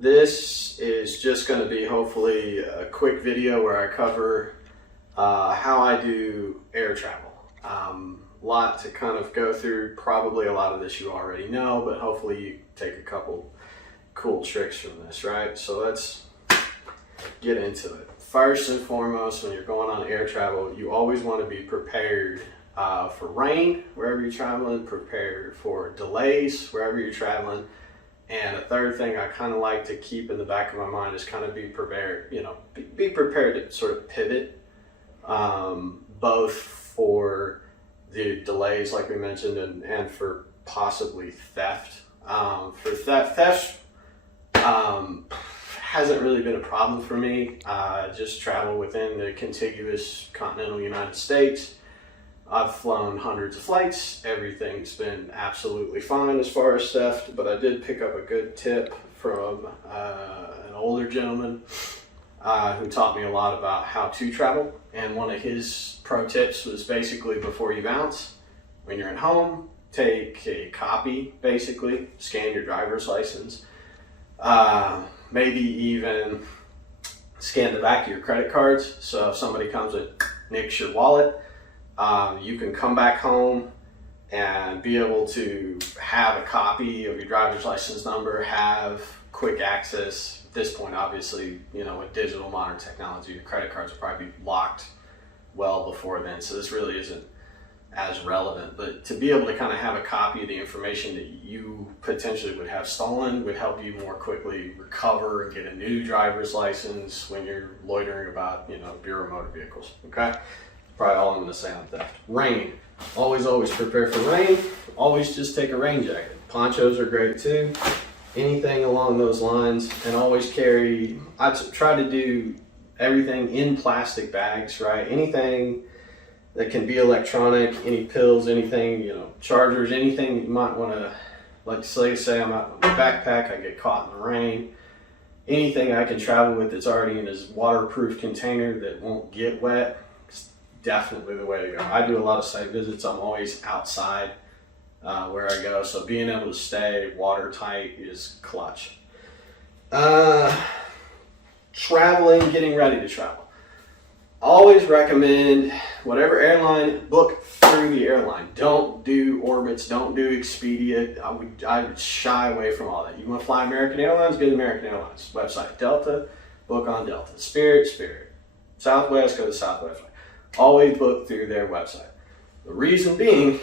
This is just going to be hopefully a quick video where I cover how I do air travel. Lot to kind of go through. Probably a lot of this you already know, but hopefully you take a couple cool tricks from this, right? So let's get into it. First and foremost, when you're going on air travel, you always want to be prepared for rain wherever you're traveling, prepared for delays wherever you're traveling. And a third thing I kind of like to keep in the back of my mind is kind of be prepared, be prepared to sort of pivot, both for the delays like we mentioned and for possibly theft. For theft hasn't really been a problem for me. Just travel within the contiguous continental United States. I've flown hundreds of flights. Everything's been absolutely fine as far as theft, but I did pick up a good tip from an older gentleman who taught me a lot about how to travel. And one of his pro tips was basically before you bounce, when you're at home, take a copy, basically, scan your driver's license, maybe even scan the back of your credit cards. So if somebody comes and nicks your wallet, you can come back home and be able to have a copy of your driver's license number, have quick access. At this point, obviously, with digital modern technology, your credit cards will probably be locked well before then. So this really isn't as relevant, but to be able to kind of have a copy of the information that you potentially would have stolen would help you more quickly recover and get a new driver's license when you're loitering about, Bureau of Motor Vehicles, okay? Probably all I'm going to say on theft. Rain. Always prepare for rain. Always just take a rain jacket. Ponchos are great too. Anything along those lines. And always carry, I try to do everything in plastic bags, right? Anything that can be electronic, any pills, anything, chargers, anything that you might want to, like say I'm out in my backpack, I get caught in the rain. Anything I can travel with that's already in this waterproof container that won't get wet. Definitely the way to go. I do a lot of site visits. I'm always outside where I go, so being able to stay watertight is clutch. Traveling, getting ready to travel. Always recommend whatever airline, book through the airline. Don't do Orbitz, don't do Expedia. I would shy away from all that. You want to fly American Airlines, go to American Airlines website. Delta, book on Delta. Spirit. Southwest, go to Southwest. Always book through their website. The reason being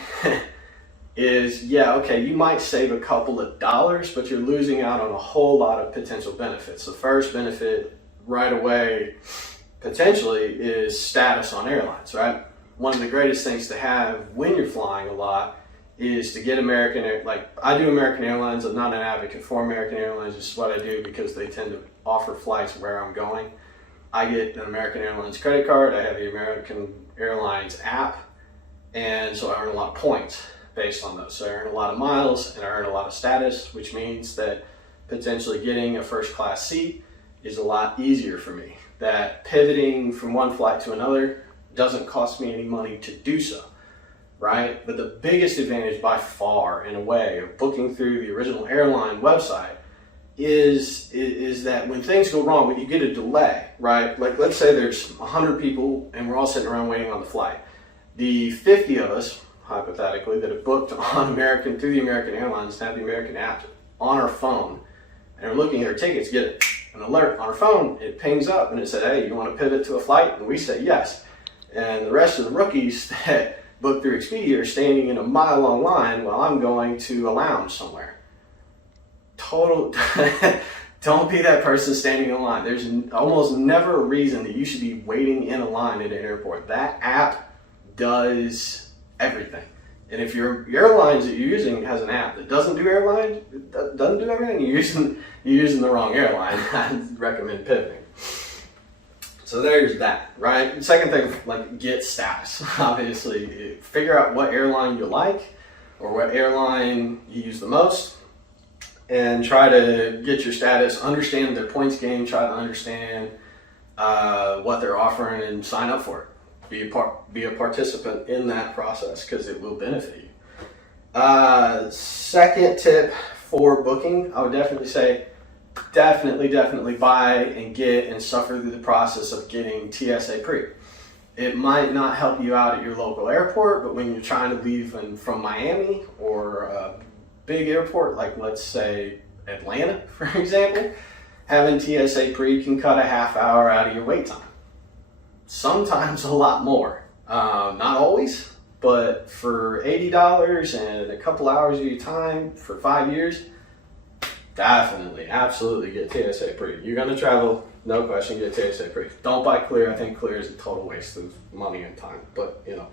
is, you might save a couple of dollars, but you're losing out on a whole lot of potential benefits. The first benefit right away, potentially, is status on airlines, right? One of the greatest things to have when you're flying a lot is to get I do American Airlines. I'm not an advocate for American Airlines. This is what I do because they tend to offer flights where I'm going. I get an American Airlines credit card, I have the American Airlines app, and so I earn a lot of points based on those. So I earn a lot of miles and I earn a lot of status, which means that potentially getting a first class seat is a lot easier for me. That pivoting from one flight to another doesn't cost me any money to do so, right? But the biggest advantage by far, in a way, of booking through the original airline website is that when things go wrong, when you get a delay, right? Like let's say there's 100 people and we're all sitting around waiting on the flight. The 50 of us, hypothetically, that have booked on through the American Airlines, have the American app on our phone, and are looking at our tickets, get an alert on our phone, it pings up and it said, hey, you want to pivot to a flight? And we say yes. And the rest of the rookies that booked through Expedia are standing in a mile-long line while I'm going to a lounge somewhere. Don't be that person standing in line. There's almost never a reason that you should be waiting in a line at an airport. That app does everything. And if your airlines that you're using has an app that doesn't do airlines, doesn't do everything, you're using the wrong airline. I'd recommend pivoting. So there's that, right? Second thing, get status. Obviously, figure out what airline you like or what airline you use the most, and try to get your status, understand their points game, try to understand what they're offering and sign up for it. Be a participant in that process because it will benefit you. Second tip for booking, I would definitely say definitely buy and get and suffer through the process of getting TSA Pre. It might not help you out at your local airport, but when you're trying to leave from Miami or a big airport, like let's say Atlanta, for example, having TSA Pre can cut a half hour out of your wait time. Sometimes a lot more. Not always, but for $80 and a couple hours of your time for 5 years, definitely, absolutely get TSA Pre. You're gonna travel, no question, get TSA Pre. Don't buy Clear. I think Clear is a total waste of money and time, but you know,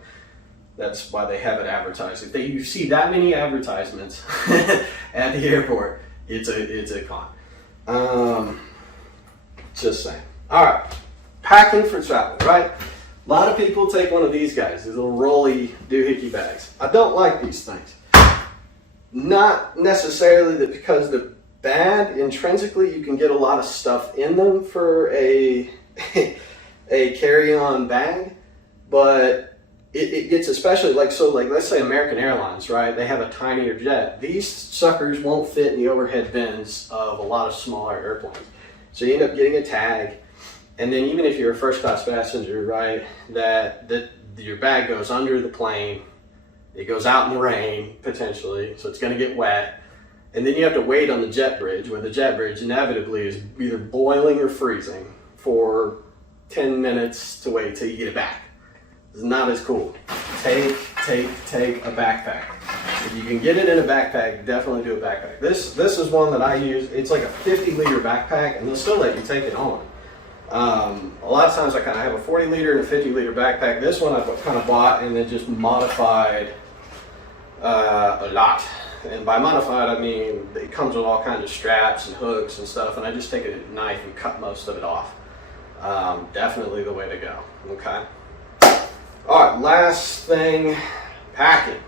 that's why they have it advertised. If you see that many advertisements at the airport, it's a con. Just saying. All right, packing for travel, right? A lot of people take one of these guys, these little rolly doohickey bags. I don't like these things. Not necessarily that because they're bad. Intrinsically, you can get a lot of stuff in them for a carry-on bag, but it gets especially like let's say American Airlines, right? They have a tinier jet. These suckers won't fit in the overhead bins of a lot of smaller airplanes. So you end up getting a tag, and then even if you're a first class passenger, right, that your bag goes under the plane, it goes out in the rain potentially, so it's going to get wet. And then you have to wait on the jet bridge, where the jet bridge inevitably is either boiling or freezing for 10 minutes to wait till you get it back. It's not as cool. Take a backpack. If you can get it in a backpack, definitely do a backpack. This is one that I use. It's like a 50-liter backpack, and they'll still let you take it on. A lot of times I kind of have a 40-liter and a 50-liter backpack. This one I've kind of bought and then just modified a lot. And by modified, I mean it comes with all kinds of straps and hooks and stuff, and I just take a knife and cut most of it off. Definitely the way to go, okay? All right, last thing, packing.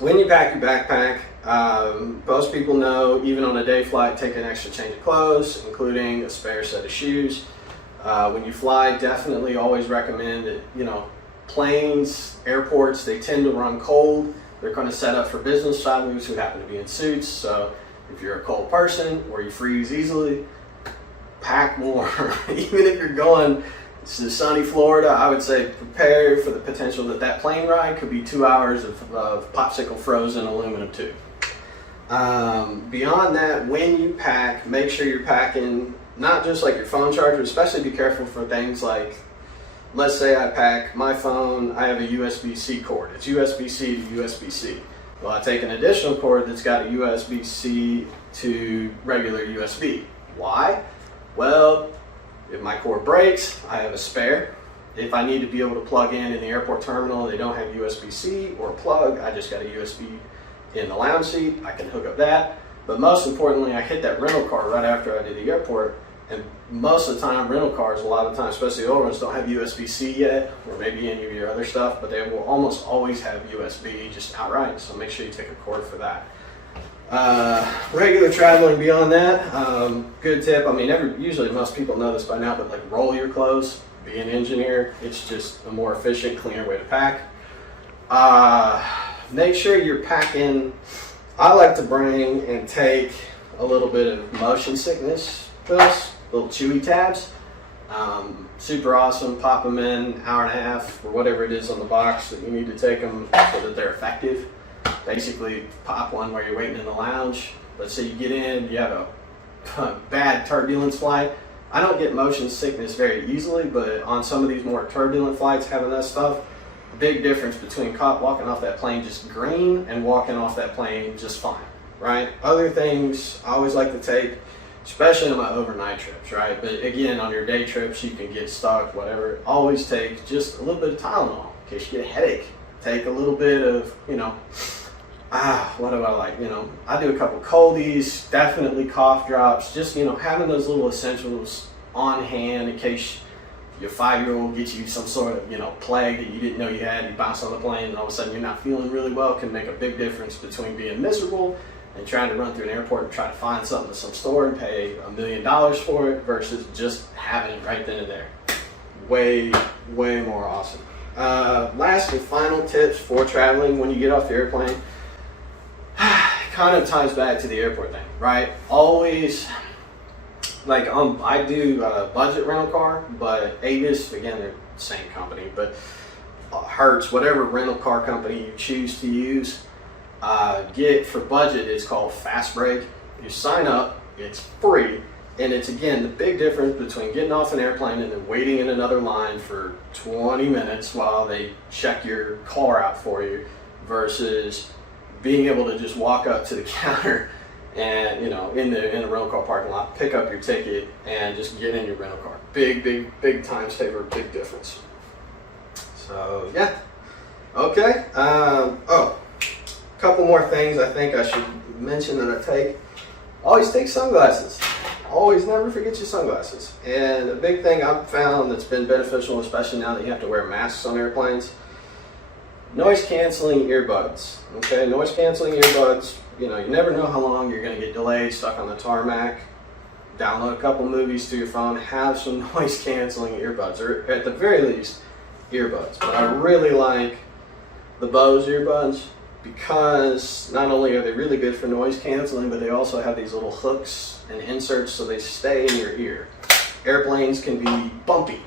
When you pack your backpack, most people know, even on a day flight, take an extra change of clothes, including a spare set of shoes. When you fly, definitely always recommend that, you know, planes, airports, they tend to run cold. They're kind of set up for business travelers who happen to be in suits. So if you're a cold person or you freeze easily, pack more. Even if you're going to sunny Florida, I would say prepare for the potential that plane ride could be 2 hours of popsicle frozen aluminum tube. Beyond that, when you pack, make sure you're packing not just like your phone charger, especially be careful for things like, let's say I pack my phone, I have a USB-C cord. It's USB-C to USB-C. Well, I take an additional cord that's got a USB-C to regular USB. Why? Well, if my cord breaks, I have a spare. If I need to be able to plug in the airport terminal and they don't have USB-C or plug, I just got a USB in the lounge seat. I can hook up that. But most importantly, I hit that rental car right after I did the airport. And most of the time, rental cars, a lot of times, especially the old ones, don't have USB-C yet, or maybe any of your other stuff, but they will almost always have USB just outright. So make sure you take a cord for that. Regular traveling beyond that, good tip. I mean, usually most people know this by now, but like roll your clothes. Be an engineer. It's just a more efficient, cleaner way to pack. Make sure you're packing. I like to bring and take a little bit of motion sickness pills, little chewy tabs. Super awesome. Pop them in hour and a half or whatever it is on the box that you need to take them so that they're effective. Basically, pop one while you're waiting in the lounge. Let's say you get in, you have a bad turbulence flight. I don't get motion sickness very easily, but on some of these more turbulent flights, having that stuff, big difference between walking off that plane just green and walking off that plane just fine, right? Other things I always like to take, especially on my overnight trips, right? But again, on your day trips, you can get stuck, whatever. Always take just a little bit of Tylenol in case you get a headache. Take a little bit of, what do I like? I do a couple coldies, definitely cough drops, just, having those little essentials on hand in case your 5-year-old gets you some sort of, plague that you didn't know you had. You bounce on the plane and all of a sudden you're not feeling really well. Can make a big difference between being miserable and trying to run through an airport and try to find something at some store and pay $1 million for it versus just having it right then and there. Way, way more awesome. Last and final tips for traveling when you get off the airplane. kind of ties back to the airport thing, right? Always, like, I do budget rental car, but Avis, again, they're the same company, but Hertz, whatever rental car company you choose to use, get for budget is called Fast Break. You sign up, it's free, and it's, again, the big difference between getting off an airplane and then waiting in another line for 20 minutes while they check your car out for you versus being able to just walk up to the counter and, you know, in the rental car parking lot, pick up your ticket and just get in your rental car. Big time saver, big difference. So yeah, okay. Couple more things I think I should mention that I take. Always take sunglasses. Always never forget your sunglasses. And a big thing I've found that's been beneficial, especially now that you have to wear masks on airplanes, noise canceling earbuds. Okay, noise canceling earbuds. You know, you never know how long you're going to get delayed, stuck on the tarmac. Download a couple movies to your phone. Have some noise canceling earbuds, or at the very least, earbuds. But I really like the Bose earbuds because not only are they really good for noise canceling, but they also have these little hooks and inserts so they stay in your ear. Airplanes can be bumpy,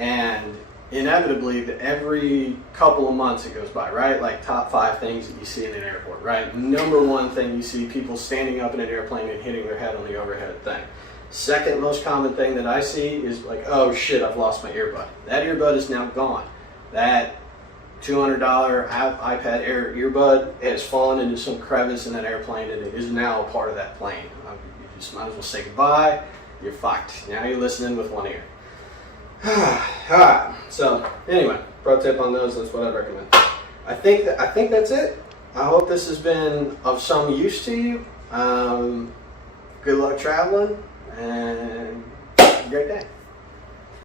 and inevitably every couple of months it goes by, right? Like top 5 things that you see in an airport, right? Number 1 thing you see, people standing up in an airplane and hitting their head on the overhead thing. Second most common thing that I see is like, oh shit, I've lost my earbud. That earbud is now gone. That $200 iPad Air earbud has fallen into some crevice in that airplane and it is now a part of that plane. You just might as well say goodbye. You're fucked. Now you're listening with one ear. Alright, so anyway, pro tip on those, that's what I recommend. I think that's it. I hope this has been of some use to you. Good luck traveling and have a great day.